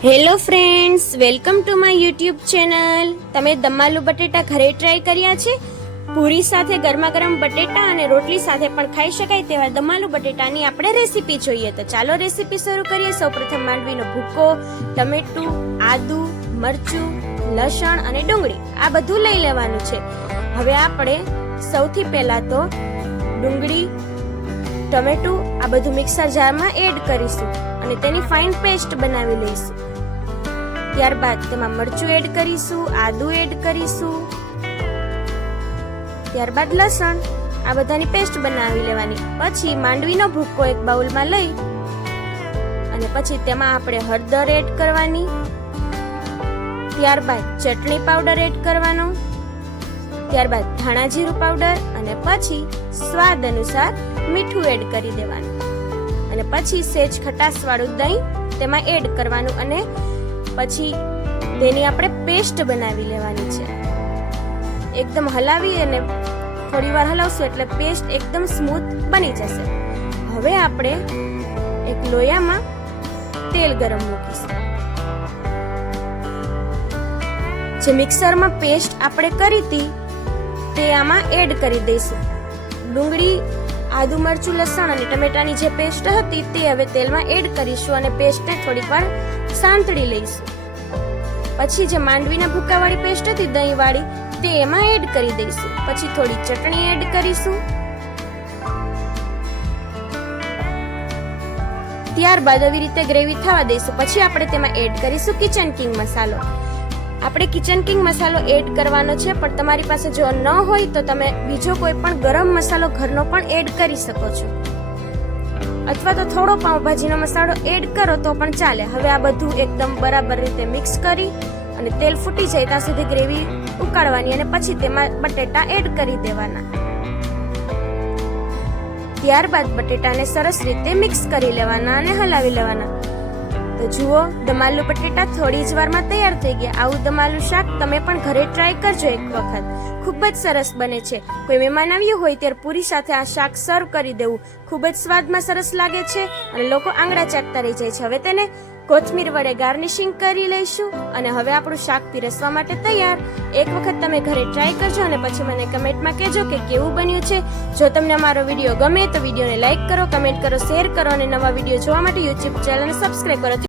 Hello friends, welcome to my YouTube channel. તમે દમ આલુ બટેટા ઘરે ટ્રાય કર્યા છે? પૂરી સાથે ગરમા ગરમ બટેટા અને રોટલી સાથે પણ ખાઈ શકાય તેવા દમ આલુ બટેટાની આપણે રેસીપી જોઈએ. તો ચાલો રેસીપી શરૂ કરીએ. સૌપ્રથમ માંડવીનો ભૂકો, ટમેટું, આદુ, મરચું, લસણ અને ડુંગળી આ બધું લઈ લેવાનું છે. હવે આપણે સૌથી પહેલા તો ડુંગળી, ટમેટું આ બધું મિક્સર જારમાં એડ કરીશું અને તેની ફાઇન પેસ્ટ બનાવી લઈશું. ત્યારબાદ તેમાં મરચું એડ કરીશું, આદુ એડ કરીશું, ત્યારબાદ લસણ આ બધાની પેસ્ટ બનાવી લેવાની. પછી માંડવીનો ભૂકો એક બાઉલમાં લઈ અને પછી તેમાં આપણે હળદર એડ કરવાની, ત્યારબાદ ચટણી પાવડર એડ કરવાનો, ત્યારબાદ ધાણા જીરું પાવડર અને પછી સ્વાદ અનુસાર મીઠું એડ કરી દેવાનું અને પછી સેજ ખટાશ વાળું દહીં તેમાં એડ કરવાનું અને પછી તેની આપણે પેસ્ટ બનાવી લેવાની છે. એકદમ હલાવી અને થોડી વાર હલાવશું એટલે પેસ્ટ એકદમ સ્મૂથ બની જશે. હવે આપણે એક લોયામાં તેલ ગરમ મૂકીશું. જે મિક્સરમાં પેસ્ટ આપણે કરી હતી તે આમાં એડ કરી દઈશું. ડુંગળી, આદુ, મરચું, લસણ અને ટમેટાની જે પેસ્ટ હતી તે હવે તેલમાં એડ કરીશું અને પેસ્ટને થોડીક વાર સાંતળી લઈશું. પછી જે માંડવીના ભૂકાવાળી પેસ્ટ હતી દહીં વાળી તે એમાં એડ કરી દઈશું. પછી થોડી ચટણી એડ કરીશું. ત્યારબાદ આવી રીતે ગ્રેવી થવા દઈશું. પછી આપણે તેમાં એડ કરીશું કિચન કિંગ મસાલો. આપણે કિચન કિંગ મસાલો એડ કરવાનો છે, પણ તમારી પાસે જો ન હોય તો તમે બીજો કોઈ પણ ગરમ મસાલો ઘરનો પણ એડ કરી શકો છો, અથવા તો થોડો પાઉંભાજીનો મસાલો એડ કરો તો પણ ચાલે. હવે આ બધું એકદમ બરાબર રીતે મિક્સ કરી અને તેલ ફૂટી જાય ત્યાં સુધી ગ્રેવી ઉકાળવાની અને પછી તેમાં બટેટા એડ કરી દેવાના. ત્યારબાદ બટેટાને સરસ રીતે મિક્સ કરી લેવાના અને હલાવી લેવાના. તો જુઓ, દમ આલુ બટેટા થોડી જ વારમાં તૈયાર થઈ ગયા. આવું દમ આલુ શાક તમે પણ ઘરે ટ્રાય કરજો એક વખત. ખૂબ જ સરસ બને છે. કોઈ મહેમાન આવ્યું હોય ત્યારે પૂરી સાથે આ શાક સર્વ કરી દેવું. ખૂબ જ સ્વાદમાં સરસ લાગે છે અને લોકો આંગળા ચાટતા રહી જાય છે. હવે તેને કોથમીર વડે ગાર્નિશિંગ કરી લઈશું અને હવે આપણું શાક પીરસવા માટે તૈયાર. એક વખત તમે ઘરે ટ્રાય કરજો અને પછી મને કમેન્ટમાં કહેજો કે કેવું બન્યું છે. જો તમને અમારો વિડીયો ગમે તો વિડીયોને લાઈક કરો, કમેન્ટ કરો, શેર કરો અને નવા વિડીયો જોવા માટે યુટ્યુબ ચેનલને સબસ્ક્રાઇબ કરો.